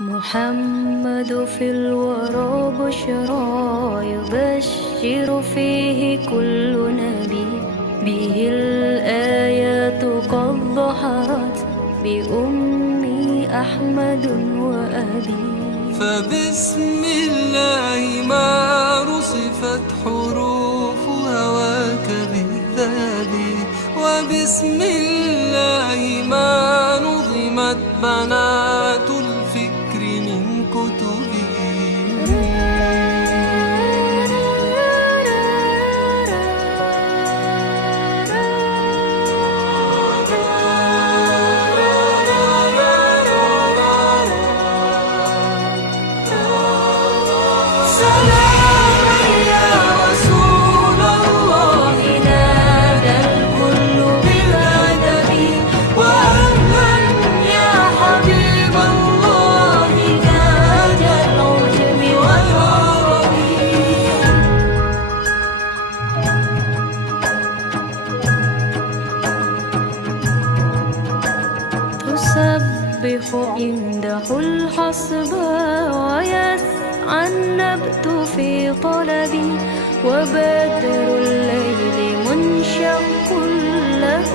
محمد في الورى بشرى يبشر فيه كل نبي به الآيات قد ظهرت بأمي أحمد وأبي. فبسم الله ما رصفت حروفها وكبالذهب، وبسم الله ما نظمت بنات الفكر من كتبه. تسبح عنده الحصباء ويسعى النبت في طلبي، وبدر الليل منشق له